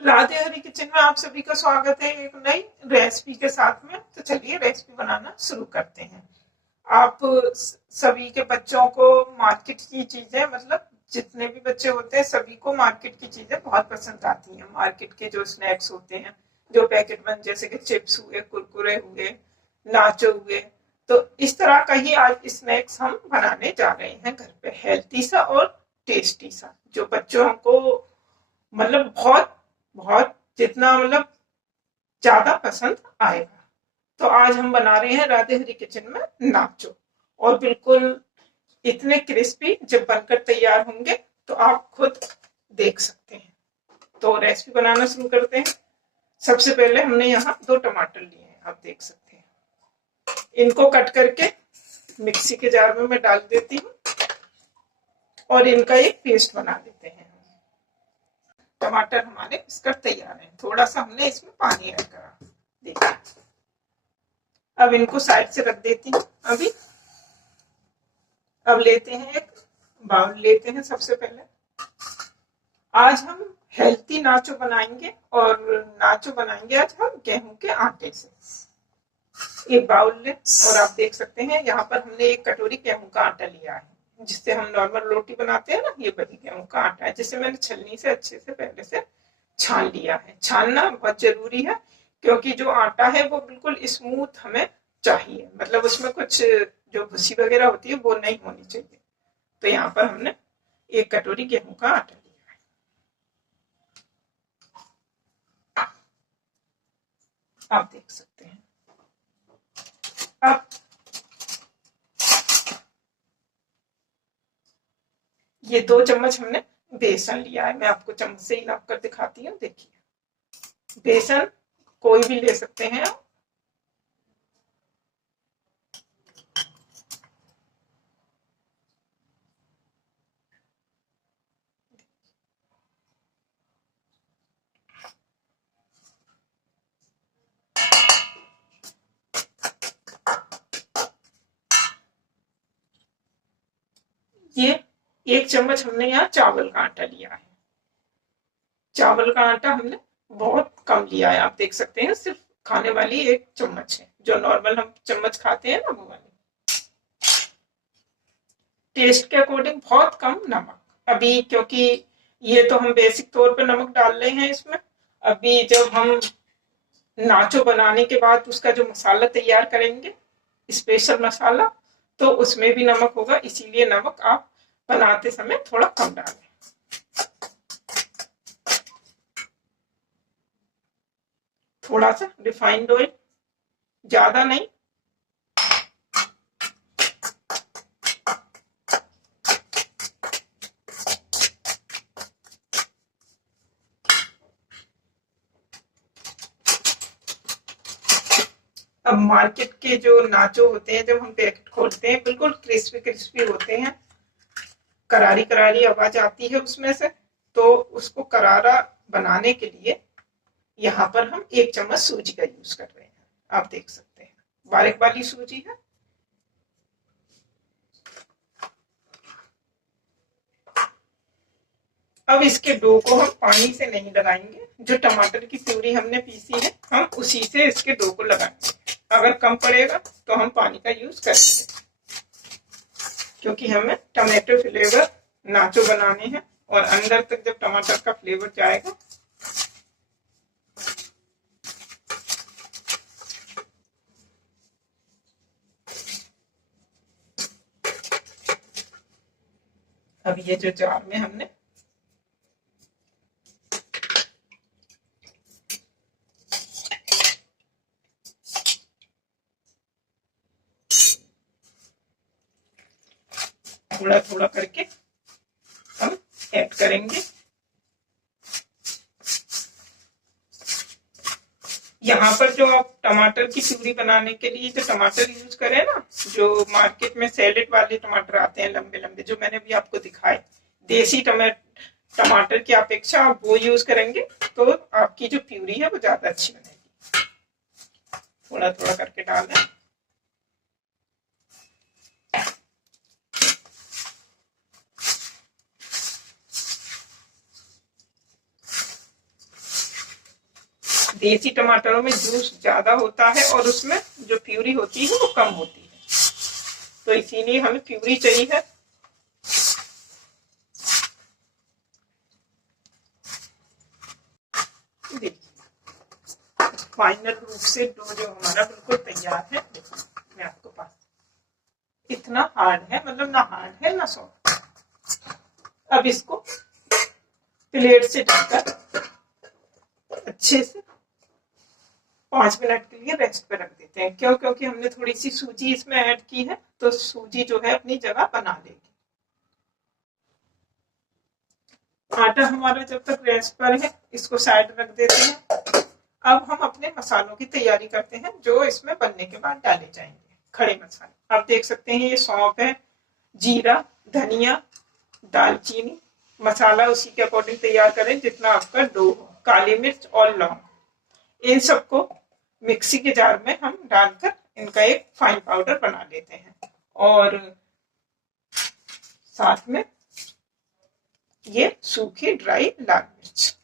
राधे हरी kitchen में आप सभी का स्वागत है एक नई रेसिपी के साथ में। तो चलिए रेसिपी बनाना शुरू करते हैं। आप सभी के बच्चों को मार्केट की चीजें, मतलब जितने भी बच्चे होते हैं सभी को मार्केट की चीजें बहुत पसंद आती हैं। मार्केट के जो स्नैक्स होते हैं, जो पैकेट बंद, जैसे कि चिप्स हुए, कुरकुरे हुए, नाचो हुए। तो इस तरह का ही आज स्नैक्स हम बनाने जा रहे हैं घर पे, हेल्थी सा और टेस्टी सा, जो बच्चों को मतलब बहुत बहुत जितना मतलब ज्यादा पसंद आएगा। तो आज हम बना रहे हैं राधे हरी किचन में नाचो, और बिल्कुल इतने क्रिस्पी जब बनकर तैयार होंगे तो आप खुद देख सकते हैं। तो रेसिपी बनाना शुरू करते हैं। सबसे पहले हमने यहाँ 2 टमाटर लिए हैं, आप देख सकते हैं। इनको कट करके मिक्सी के जार में मैं डाल देती हूँ और इनका एक पेस्ट बना लेते हैं। टमाटर हमारे इसका तैयार है। थोड़ा सा हमने इसमें पानी ऐड करा, देखिए। अब इनको साइड से रख देती हूँ अभी। अब लेते हैं एक बाउल, लेते हैं सबसे पहले। आज हम हेल्थी नाचो बनाएंगे, और नाचो बनाएंगे आज हम गेहूं के आटे से। एक बाउल लें और आप देख सकते हैं यहाँ पर हमने 1 कटोरी गेहूं का आटा लिया है, जिससे हम नॉर्मल रोटी बनाते हैं ना, ये वही गेहूं का आटा है, जिसे मैंने छलनी से अच्छे से पहले से छान लिया है। छानना बहुत जरूरी है, क्योंकि जो आटा है वो बिल्कुल स्मूथ हमें चाहिए, मतलब उसमें कुछ जो भूसी वगैरह होती है वो नहीं होनी चाहिए। तो यहाँ पर हमने 1 कटोरी गेहूं का आटा लिया है। आप देख सकते हैं। अब ये 2 चम्मच हमने बेसन लिया है। मैं आपको चम्मच से ही नाप कर दिखाती हूँ, देखिए। बेसन कोई भी ले सकते हैं आप। ये 1 चम्मच हमने यहाँ चावल का आटा लिया है। चावल का आटा हमने बहुत कम लिया है, आप देख सकते हैं। सिर्फ खाने वाली 1 चम्मच है, जो नॉर्मल हम चम्मच खाते हैं ना, वो वाली। टेस्ट के अकॉर्डिंग बहुत कम नमक अभी, क्योंकि ये तो हम बेसिक तौर पे नमक डाल रहे हैं इसमें। अभी जब हम नाचो बनाने के बाद उसका जो मसाला तैयार करेंगे, स्पेशल मसाला, तो उसमें भी नमक होगा, इसीलिए नमक आप बनाते समय थोड़ा कम डालें। थोड़ा सा रिफाइंड ऑयल, ज्यादा नहीं। अब मार्केट के जो नाचो होते हैं, जब हम पैकेट खोलते हैं, बिल्कुल क्रिस्पी क्रिस्पी होते हैं, करारी करारी आवाज आती है उसमें से। तो उसको करारा बनाने के लिए यहाँ पर हम 1 चम्मच सूजी का यूज कर रहे हैं, आप देख सकते हैं। बारीक वाली सूजी है। अब इसके डो को हम पानी से नहीं लगाएंगे, जो टमाटर की प्यूरी हमने पीसी है हम उसी से इसके डो को लगाएंगे। अगर कम पड़ेगा तो हम पानी का यूज करेंगे, क्योंकि हमें टमाटो फ्लेवर नाचो बनाने हैं, और अंदर तक जब टमाटर का फ्लेवर जाएगा। अब ये जो जार में हमने थोड़ा थोड़ा करके हम ऐड करेंगे। यहाँ पर जो आप टमाटर की प्यूरी बनाने के लिए जो टमाटर यूज करें ना, जो मार्केट में सैलेड वाले टमाटर आते हैं लंबे लंबे, जो मैंने भी आपको दिखाए, देसी टमाटर की अपेक्षा आप वो यूज करेंगे तो आपकी जो प्यूरी है वो ज्यादा अच्छी बनेगी। थोड़ा थोड़ा करके डाल दें। देसी टमाटरों में जूस ज्यादा होता है और उसमें जो प्यूरी होती है वो कम होती है, तो इसीलिए हमें प्यूरी चाहिए है। देखिए फाइनल रूप से डो जो हमारा बिल्कुल तैयार है। मैं आपको पास इतना हार्ड है, मतलब ना हार्ड है ना सॉफ्ट। अब इसको प्लेट से ढककर अच्छे से 5 मिनट के लिए रेस्ट पे रख देते हैं। क्यों? क्योंकि हमने थोड़ी सी सूजी इसमें ऐड की है, तो सूजी जो है अपनी जगह बना लेगी। आटा हमारा जब तक रेस्ट पर है, इसको साइड रख देते हैं। अब हम अपने मसालों की तैयारी करते हैं जो इसमें बनने के बाद डाले जाएंगे। खड़े मसाले आप देख सकते हैं, ये सौंफ है, जीरा, धनिया, दालचीनी। मसाला उसी के अकॉर्डिंग तैयार करें जितना आपका डो हो। काली मिर्च और लौंग, इन सबको मिक्सी के जार में हम डालकर इनका एक फाइन पाउडर बना लेते हैं। और साथ में ये सूखी ड्राई लाल मिर्च,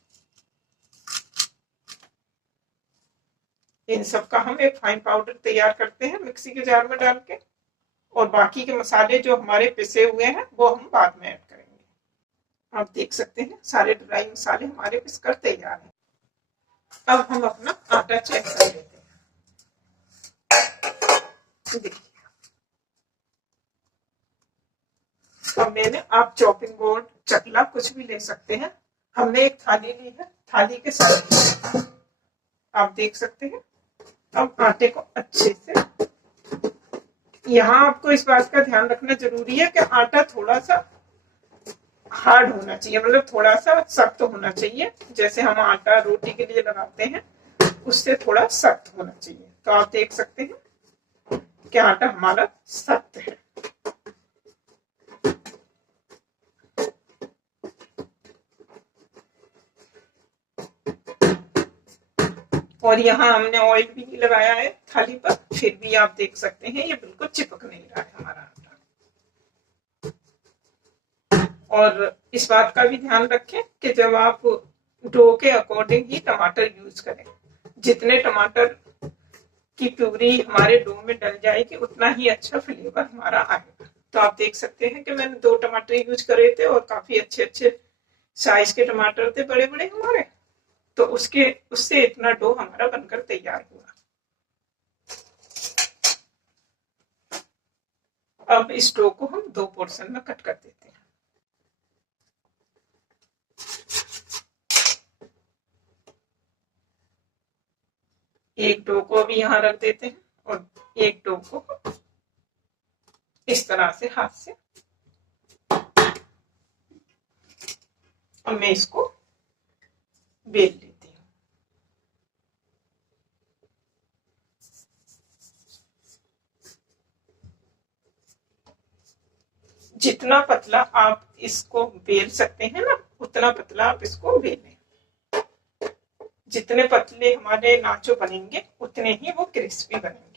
इन सब का हम एक फाइन पाउडर तैयार करते हैं मिक्सी के जार में डाल के। और बाकी के मसाले जो हमारे पिसे हुए हैं वो हम बाद में ऐड करेंगे। आप देख सकते हैं सारे ड्राई मसाले हमारे पिसकर तैयार हैं। अब हम अपना आटा चेक कर लेते हैं। देखिए अब मैंने, आप चॉपिंग बोर्ड, चकला कुछ भी ले सकते हैं। हमने एक थाली ली है, थाली के साथ आप देख सकते हैं। अब आटे को अच्छे से, यहाँ आपको इस बात का ध्यान रखना जरूरी है कि आटा थोड़ा सा हार्ड होना चाहिए, मतलब थोड़ा सा सख्त होना चाहिए। जैसे हम आटा रोटी के लिए लगाते हैं उससे थोड़ा सख्त होना चाहिए। तो आप देख सकते हैं कि आटा हमारा सख्त है। और यहाँ हमने ऑयल भी नहीं लगाया है थाली पर, फिर भी आप देख सकते हैं ये बिल्कुल चिपक नहीं रहा है हमारा आटा। और इस बात का भी ध्यान रखें कि जब आप डो के अकॉर्डिंग ही टमाटर यूज करें। जितने टमाटर की प्यूरी हमारे डो में डल जाएगी उतना ही अच्छा फ्लेवर हमारा आएगा। तो आप देख सकते हैं कि मैंने 2 टमाटर यूज करे थे और काफी अच्छे अच्छे साइज के टमाटर थे, बड़े बड़े हमारे। तो उससे इतना डो हमारा बनकर तैयार हुआ। अब इस डो को हम 2 पोर्शन में कट कर देते हैं। एक डो को भी यहाँ रख देते हैं और एक डो को इस तरह से हाथ से, अब मैं इसको बेल लेती हूँ। जितना पतला आप इसको बेल सकते हैं ना, उतना पतला आप इसको बेलें। जितने पतले हमारे नाचो बनेंगे उतने ही वो क्रिस्पी बनेंगे।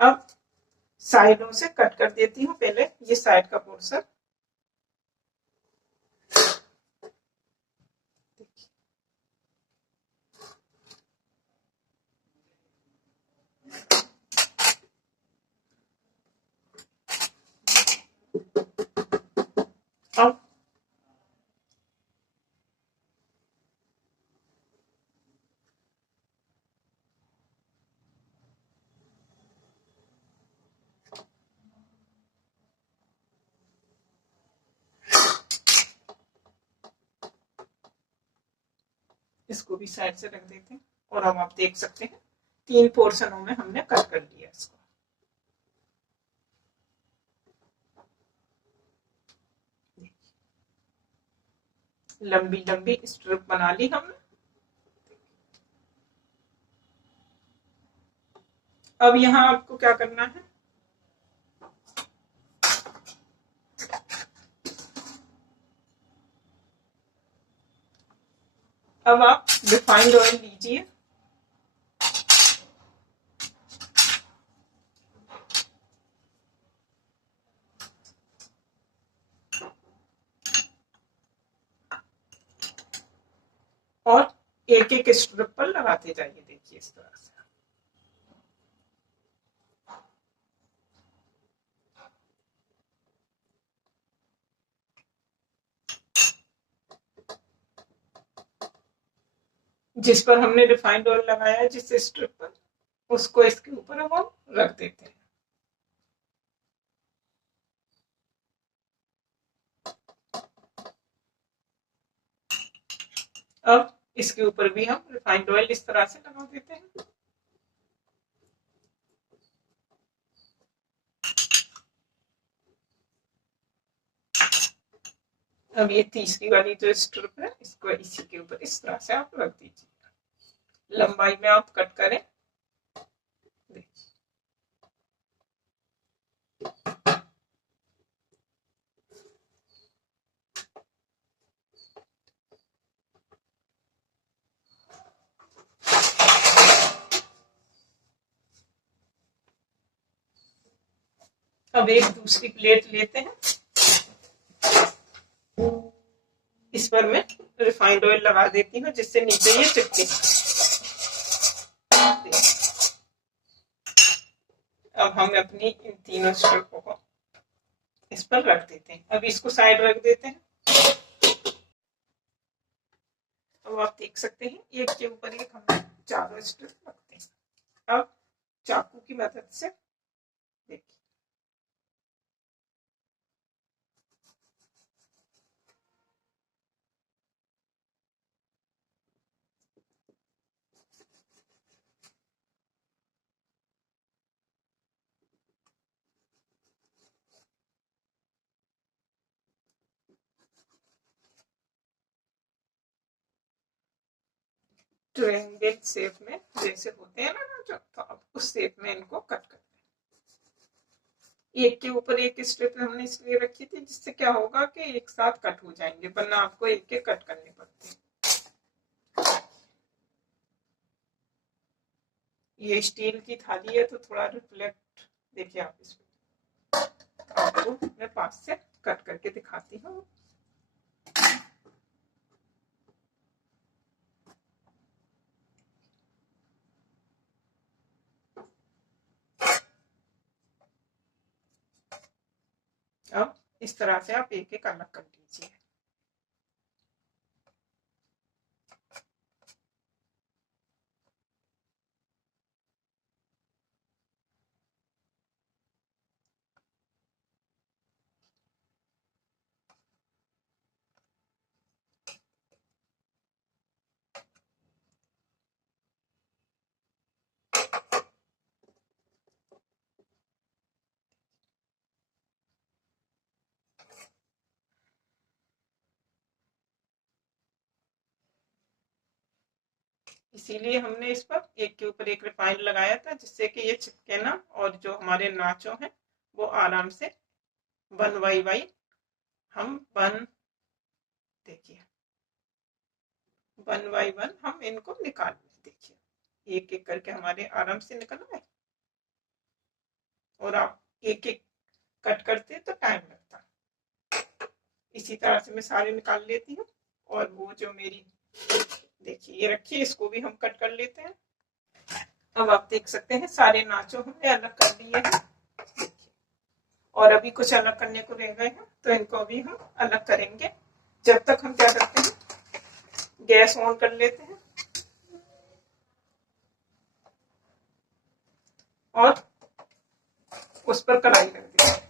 अब साइडों से कट कर देती हूँ। पहले ये साइड का पोर्शन, अब इसको भी साइड से रख देते हैं। और अब आप देख सकते हैं 3 पोर्शनों में हमने कट कर लिया इसको। लंबी लंबी स्ट्रिप बना ली हमने। अब यहाँ आपको क्या करना है, अब आप रिफाइंड ऑयल लीजिए, और एक एक स्ट्रिप पर लगाते जाइए। देखिए इस तरह से। जिस पर हमने रिफाइंड ऑयल लगाया है, जिस स्ट्रिप पर, उसको इसके ऊपर अब हम रख देते हैं। अब इसके ऊपर भी हम रिफाइंड ऑयल इस तरह से लगा देते हैं। अब ये तीसरी वाली जो स्ट्रिप है, इसको इसी के ऊपर इस तरह से आप रख दीजिए। लंबाई में आप कट करें। अब एक दूसरी प्लेट लेते हैं, इस पर मैं रिफाइंड ऑयल लगा देती हूँ जिससे नीचे ये चिपके। अब हम अपनी इन तीनों स्ट्रिपों को इस पर रख देते हैं। अब इसको साइड रख देते हैं। अब आप देख सकते हैं एक के ऊपर एक हम चारों स्ट्रिप रखते हैं। अब चाकू की मदद से देखिए, ट्रायंगल शेप में जैसे होते हैं ना, जो तो आप उस शेप में इनको कट कर, एक के ऊपर एक स्ट्रिप हमने इसलिए रखी थी जिससे क्या होगा कि एक साथ कट हो जाएंगे, वरना आपको एक एक कट करने पड़ते हैं। ये स्टील की थाली है तो थोड़ा रिफ्लेक्ट, देखिए आप इसमें, आपको मैं पास से कट करके दिखाती हूँ। अब इस तरह से आप एक एक अलग कर लीजिए। इसीलिए हमने इस पर एक के ऊपर एक रिफाइंड लगाया था, जिससे कि ये चिपके ना, और जो हमारे नाचो हैं वो आराम से वन बाई वन हम देखिए वन बाई वन हम इनको निकाल लें। देखिए एक एक करके हमारे आराम से निकल आए, और आप एक एक कट करते तो टाइम लगता। इसी तरह से मैं सारे निकाल लेती हूँ। और वो जो मेरी, देखिए ये रखिए, इसको भी हम कट कर लेते हैं। अब आप देख सकते हैं सारे नाचो हमने अलग कर लिए हैं, और अभी कुछ अलग करने को रह गए हैं, तो इनको अभी हम अलग करेंगे। जब तक हम क्या करते हैं, गैस ऑन कर लेते हैं और उस पर कढ़ाई रख देते हैं।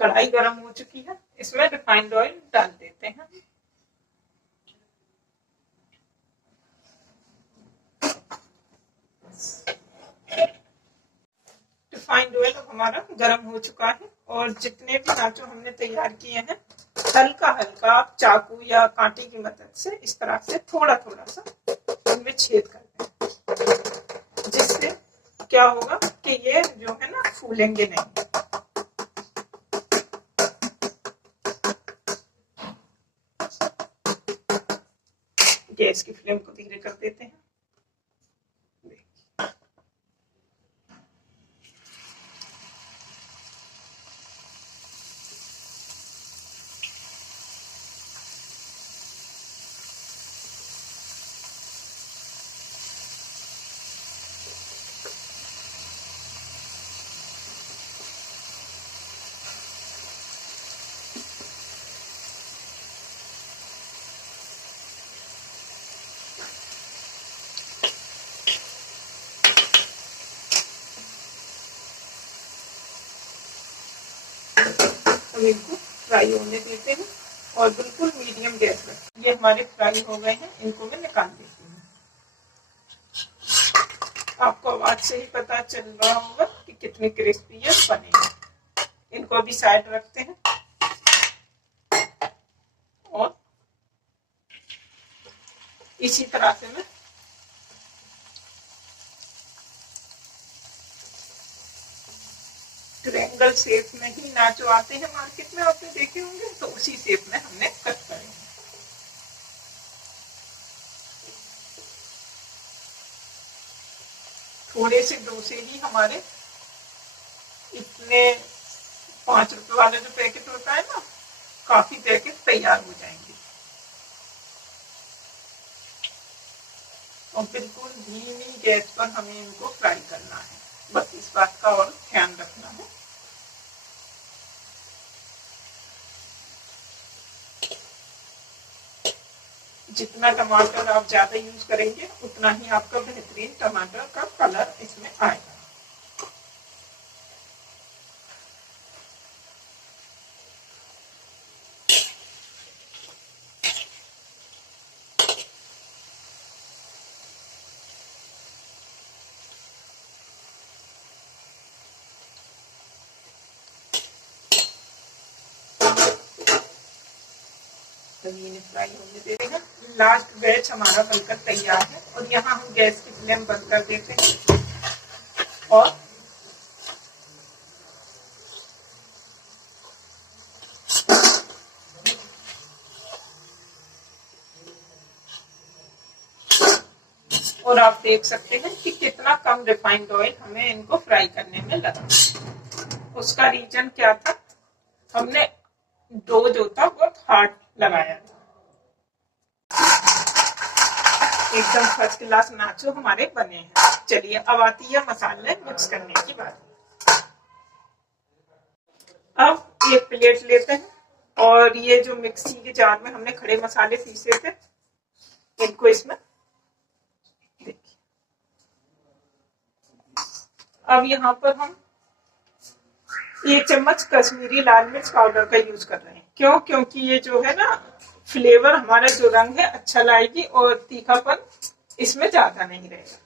कढ़ाई गर्म हो चुकी है, इसमें रिफाइंड ऑयल डाल देते हैं। रिफाइंड ऑयल अब हमारा गर्म हो चुका है और जितने भी नाचो हमने तैयार किए हैं हल्का हल्का आप चाकू या कांटे की मदद से इस तरह से थोड़ा थोड़ा सा उनमें छेद कर दें, जिससे क्या होगा कि ये जो है ना फूलेंगे नहीं। गैस की फ्लेम को धीरे कर देते हैं। हम इनको फ्राई होने देते हैं और बिल्कुल मीडियम गैस पर। ये हमारे फ्राई हो गए हैं, इनको मैं निकाल देती हूँ। आपको आवाज से ही पता चल रहा होगा कि कितने क्रिस्पी ये बने हैं। इनको अभी साइड रखते हैं और इसी तरह से मैं ट्रायंगल शेप में ही नाचो आते हैं मार्केट में, आपने देखे होंगे, तो उसी शेप में हमने कट करेंगे। थोड़े से डोसे ही हमारे इतने 5 रुपए वाला जो पैकेट होता है ना, काफी पैकेट तैयार हो जाएंगे। और बिल्कुल धीमी गैस पर हमें इनको फ्राई करना है, बस इस बात का और ध्यान रखना है। जितना टमाटर आप ज्यादा यूज करेंगे उतना ही आपका बेहतरीन टमाटर का कलर इसमें आएगा। फ्राई होने देते हैं। लास्ट बैच हमारा बनकर तैयार है और यहाँ हम गैस की फ्लेम बंद कर देते हैं और आप देख सकते हैं कि कितना कम रिफाइंड ऑयल हमें इनको फ्राई करने में लगा। उसका रीजन क्या था, हमने डो जो था बहुत हार्ड लगाया था। एकदम फर्स्ट क्लास नाचो हमारे बने हैं। चलिए अब आती है मसाले मिक्स करने की बात। अब एक प्लेट लेते हैं और ये जो मिक्सी के जार में हमने खड़े मसाले पीसे थे इनको इसमें देखिए। अब यहाँ पर हम 1 चम्मच कश्मीरी लाल मिर्च पाउडर का यूज कर रहे हैं। क्यों? क्योंकि ये जो है ना फ्लेवर हमारा जो रंग है अच्छा लाएगी और तीखापन इसमें ज्यादा नहीं रहेगा।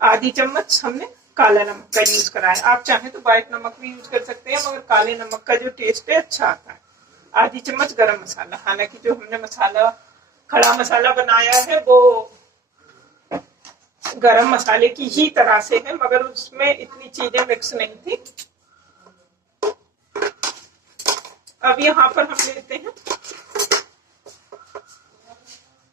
आधी चम्मच हमने काला नमक का यूज करा है। आप चाहें तो व्हाइट नमक भी यूज कर सकते हैं, मगर काले नमक का जो टेस्ट है अच्छा आता है। आधी चम्मच गरम मसाला, हालांकि जो हमने मसाला खड़ा मसाला बनाया है वो गरम मसाले की ही तरह से है, मगर उसमें इतनी चीजें मिक्स नहीं थी। अब यहाँ पर हम लेते हैं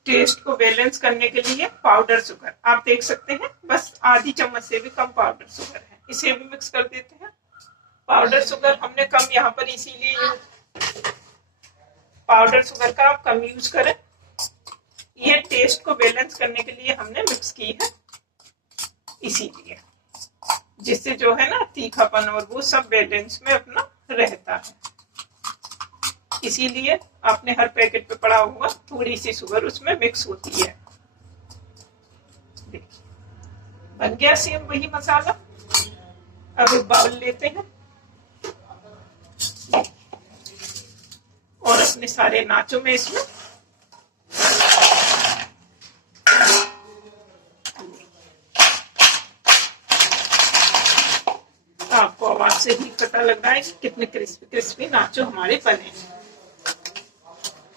टेस्ट को बैलेंस करने के लिए पाउडर शुगर। आप देख सकते हैं बस आधी चम्मच से भी कम पाउडर शुगर है, इसे भी मिक्स कर देते हैं। पाउडर शुगर हमने कम यहाँ पर इसीलिए पाउडर शुगर का आप कम यूज करें। ये टेस्ट को बैलेंस करने के लिए हमने मिक्स की है, इसीलिए जिससे जो है ना तीखापन और वो सब बैलेंस में अपना रहता है। इसीलिए आपने हर पैकेट पे पड़ा हुआ थोड़ी सी शुगर उसमें मिक्स होती है। देखिए बन गया सेम वही मसाला। अब एक बाउल लेते हैं अपने सारे नाचो में इसमें। आपको आवाज से ही पता लग रहा है कि कितने क्रिस्पी क्रिस्पी नाचो हमारे बने हैं।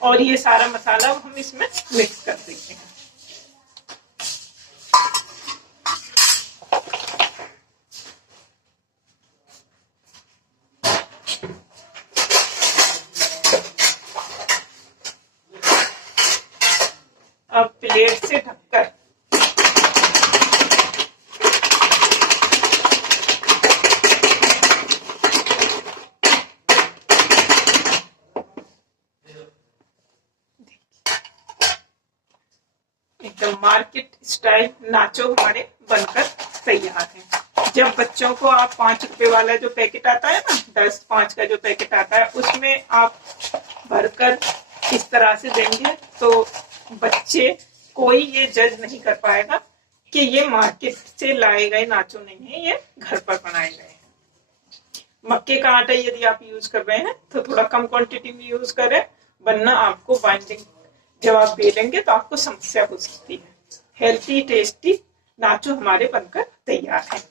और ये सारा मसाला हम इसमें मिक्स कर देते हैं। अब प्लेट से ढककर एकदम मार्केट स्टाइल नाचो हमारे बनकर तैयार हैं। जब बच्चों को आप 5 रुपए वाला जो पैकेट आता है ना, 10-5 का जो पैकेट आता है, उसमें आप भरकर इस तरह से देंगे तो बच्चे कोई ये जज नहीं कर पाएगा कि ये मार्केट से लाए गए नाचो नहीं है, ये घर पर बनाए गए हैं। मक्के का आटा यदि आप यूज कर रहे हैं तो थोड़ा कम क्वांटिटी में यूज करें, वरना आपको बाइंडिंग जब आप बेलेंगे तो आपको समस्या हो सकती है। हेल्थी टेस्टी नाचो हमारे बनकर तैयार है।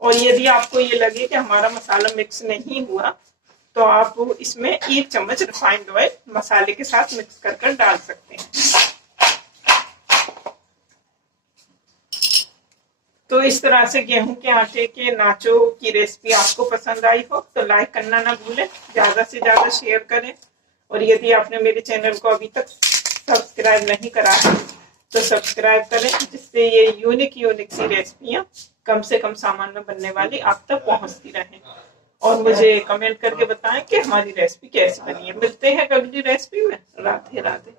और यदि आपको ये लगे कि हमारा मसाला मिक्स नहीं हुआ तो आप इसमें 1 चम्मच रिफाइंड ऑयल मसाले के साथ मिक्स कर डाल सकते हैं। तो इस तरह से गेहूं के आटे के नाचो की रेसिपी आपको पसंद आई हो तो लाइक करना ना भूलें, ज्यादा से ज्यादा शेयर करें। और यदि आपने मेरे चैनल को अभी तक सब्सक्राइब नहीं करा है तो सब्सक्राइब करें, जिससे ये यूनिक सी रेसिपियां कम से कम सामान में बनने वाली आप तक पहुंचती रहें। और मुझे कमेंट करके बताएं कि हमारी रेसिपी कैसी बनी है। मिलते हैं अगली रेसिपी में। राधे राधे।